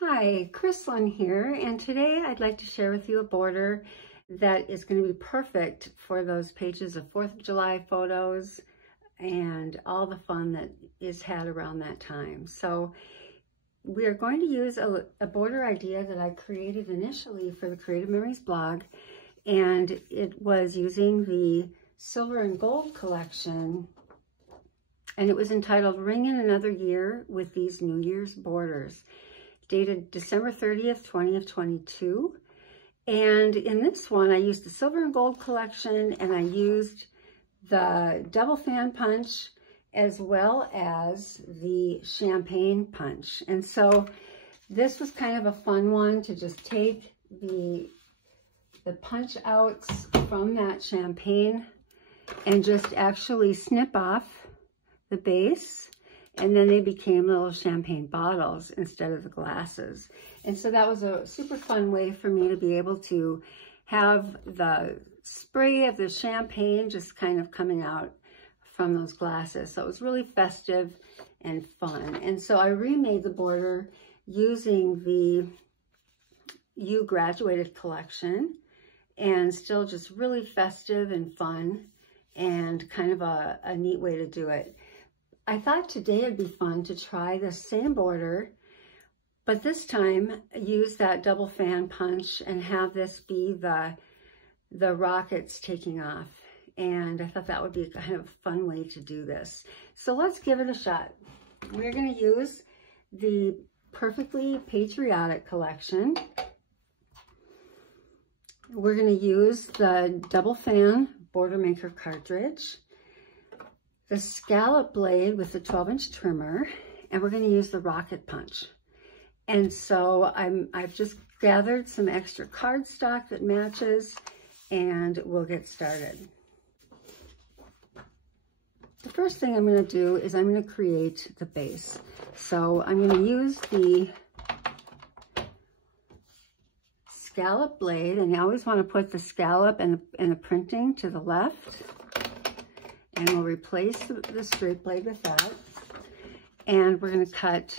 Hi, Krislyn here, and today I'd like to share with you a border that is going to be perfect for those pages of 4th of July photos and all the fun that is had around that time. So we are going to use a border idea that I created initially for the Creative Memories blog, and it was using the Silver and Gold collection, and it was entitled Ring in Another Year with These New Year's Borders, dated December 30th, 2022. And in this one, I used the Silver and Gold collection, and I used the double fan punch as well as the champagne punch. And so this was kind of a fun one to just take the punch outs from that champagne and just actually snip off the base, and then they became little champagne bottles instead of the glasses. And so that was a super fun way for me to be able to have the spray of the champagne just kind of coming out from those glasses. So it was really festive and fun. And so I remade the border using the You Graduated collection, and still just really festive and fun and kind of a neat way to do it. I thought today it'd be fun to try the same border, but this time use that double fan punch and have this be the rockets taking off. And I thought that would be kind of a fun way to do this. So let's give it a shot. We're going to use the Perfectly Patriotic collection. We're going to use the double fan border maker cartridge, the scallop blade with the 12-inch trimmer, and we're going to use the rocket punch. And so I've just gathered some extra cardstock that matches, and we'll get started. The first thing I'm going to do is I'm going to create the base. So I'm going to use the scallop blade, and you always want to put the scallop and the printing to the left. And we'll replace the straight blade with that. And we're going to cut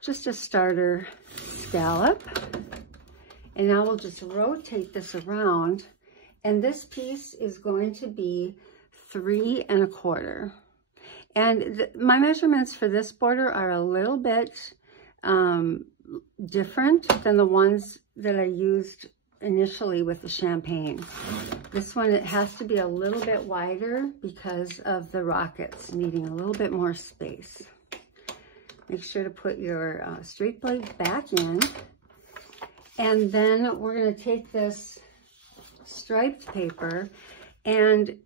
just a starter scallop. And now we'll just rotate this around. And this piece is going to be 3 1/4. And my measurements for this border are a little bit different than the ones that I used initially with the champagne. This one, it has to be a little bit wider because of the rockets needing a little bit more space. Make sure to put your straight blade back in. And then we're going to take this striped paper, and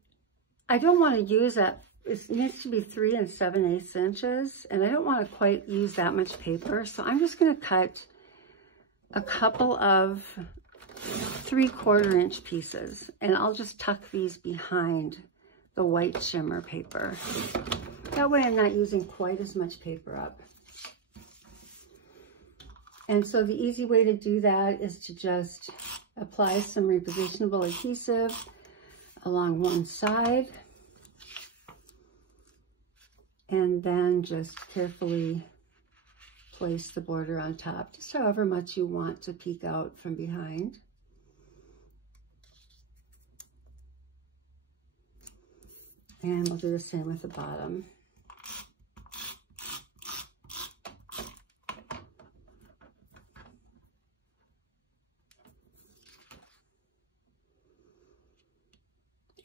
I don't want to use that. It needs to be 3 7/8 inches, and I don't want to quite use that much paper. So I'm just going to cut a couple of 3/4 inch pieces, and I'll just tuck these behind the white shimmer paper. That way I'm not using quite as much paper up. And so the easy way to do that is to just apply some repositionable adhesive along one side, and then just carefully place the border on top, just however much you want to peek out from behind. And we'll do the same with the bottom.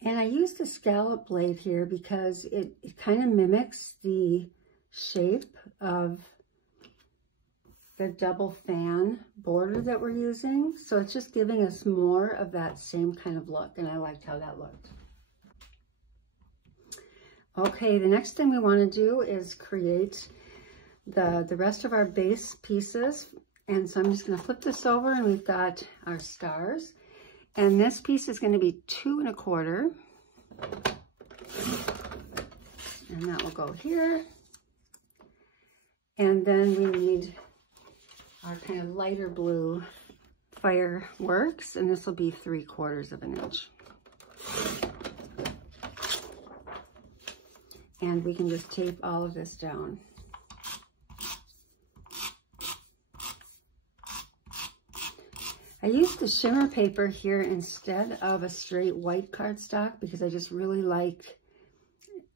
And I used a scallop blade here because it kind of mimics the shape of the double fan border that we're using. So it's just giving us more of that same kind of look, and I liked how that looked. Okay, the next thing we want to do is create the rest of our base pieces. And so I'm just going to flip this over, and we've got our stars. And this piece is going to be 2 1/4. And that will go here. And then we need our kind of lighter blue fireworks, and this will be 3/4 inch. And we can just tape all of this down. I used the shimmer paper here instead of a straight white cardstock because I just really like,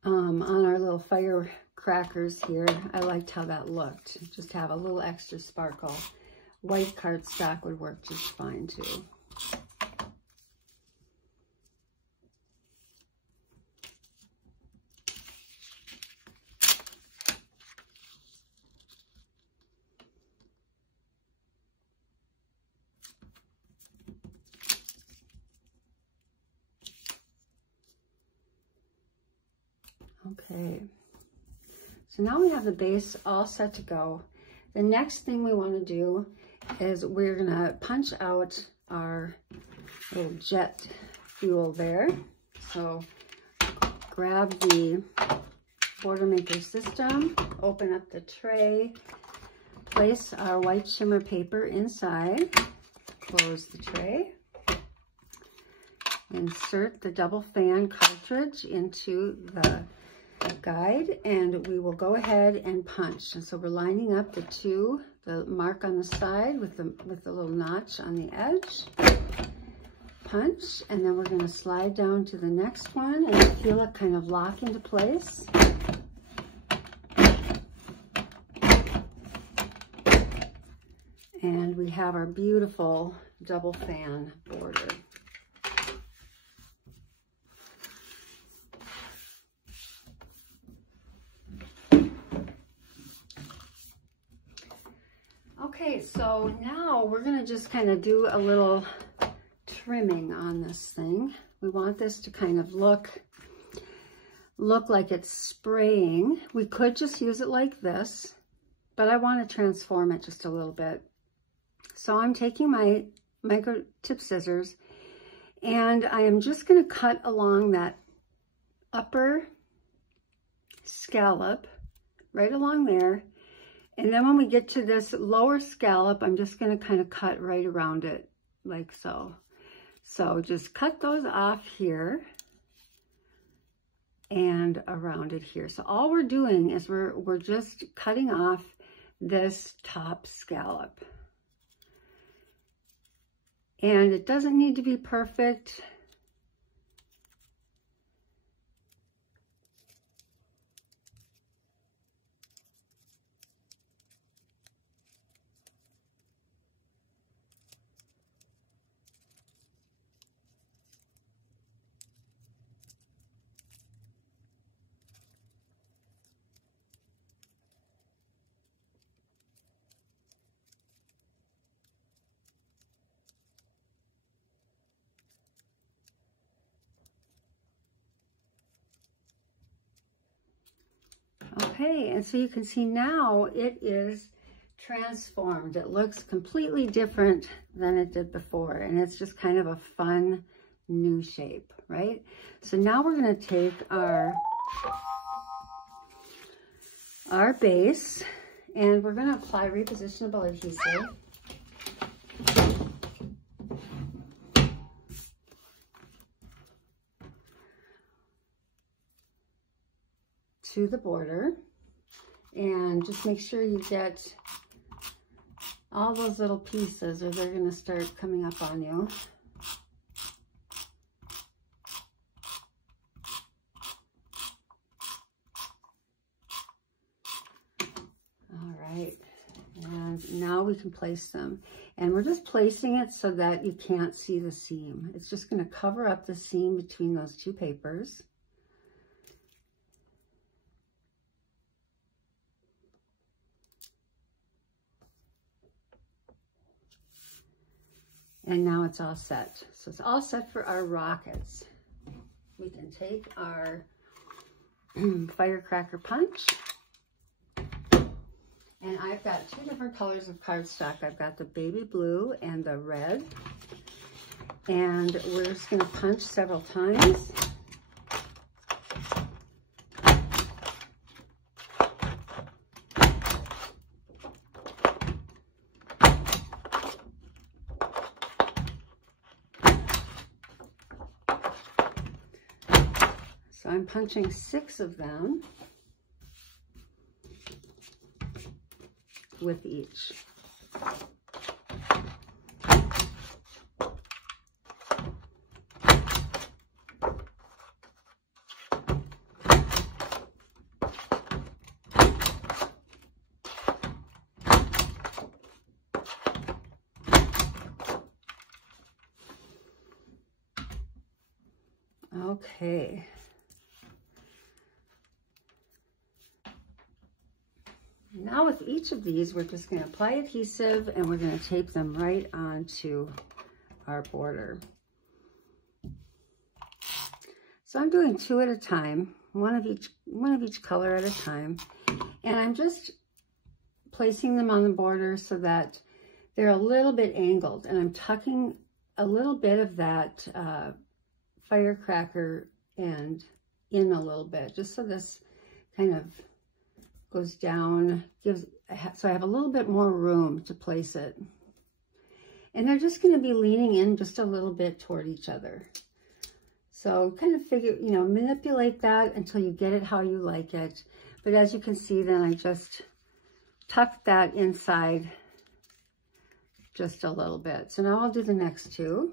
on our little firecrackers here, I liked how that looked. Just have a little extra sparkle. White cardstock would work just fine too. Okay, so now we have the base all set to go. The next thing we want to do is we're going to punch out our little jet fuel there. So grab the Border Maker system, open up the tray, place our white shimmer paper inside, close the tray, insert the double fan cartridge into the guide, and we will go ahead and punch. And so we're lining up the mark on the side with the little notch on the edge. Punch, and then we're going to slide down to the next one and feel it kind of lock into place. And we have our beautiful double fan border. Okay, so now we're going to just kind of do a little trimming on this thing. We want this to kind of look like it's spraying. We could just use it like this, but I want to transform it just a little bit. So I'm taking my micro tip scissors and I am just going to cut along that upper scallop right along there. And then when we get to this lower scallop, I'm just going to kind of cut right around it like so. So just cut those off here and around it here. So all we're doing is we're just cutting off this top scallop. And it doesn't need to be perfect. Okay, and so you can see now it is transformed. It looks completely different than it did before, and it's just kind of a fun new shape, right? So now we're going to take our base and we're going to apply repositionable adhesive. To the border, and just make sure you get all those little pieces or they're going to start coming up on you. All right, and now we can place them, and we're just placing it so that you can't see the seam. It's just going to cover up the seam between those two papers. And now it's all set. So it's all set for our rockets. We can take our firecracker punch. And I've got two different colors of cardstock. I've got the baby blue and the red. And we're just going to punch several times. So I'm punching 6 of them with each. Okay. Now with each of these, we're just going to apply adhesive and we're going to tape them right onto our border. So I'm doing 2 at a time, one of each color at a time. And I'm just placing them on the border so that they're a little bit angled, and I'm tucking a little bit of that firecracker end in a little bit, just so this kind of goes down, so I have a little bit more room to place it. And they're just going to be leaning in just a little bit toward each other. So kind of manipulate that until you get it how you like it. But as you can see, then I just tucked that inside just a little bit. So now I'll do the next 2.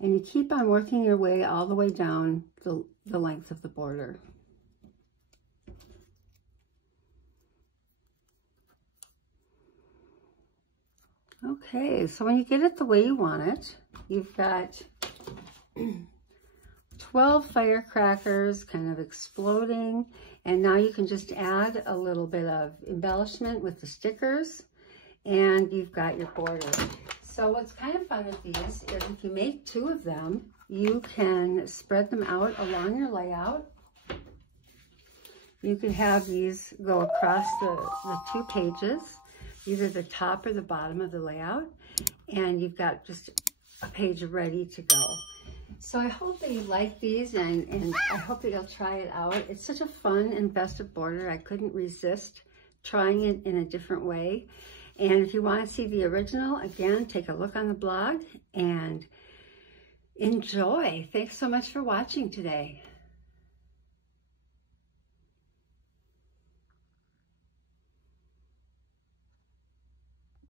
And you keep on working your way all the way down the length of the border. Okay, so when you get it the way you want it, you've got 12 firecrackers kind of exploding, and now you can just add a little bit of embellishment with the stickers, and you've got your border. So what's kind of fun with these is if you make 2 of them, you can spread them out along your layout. You can have these go across the 2 pages, either the top or the bottom of the layout, and you've got just a page ready to go. So I hope that you like these, and I hope that you'll try it out. It's such a fun and festive border. I couldn't resist trying it in a different way. And if you want to see the original, again, take a look on the blog and enjoy. Thanks so much for watching today.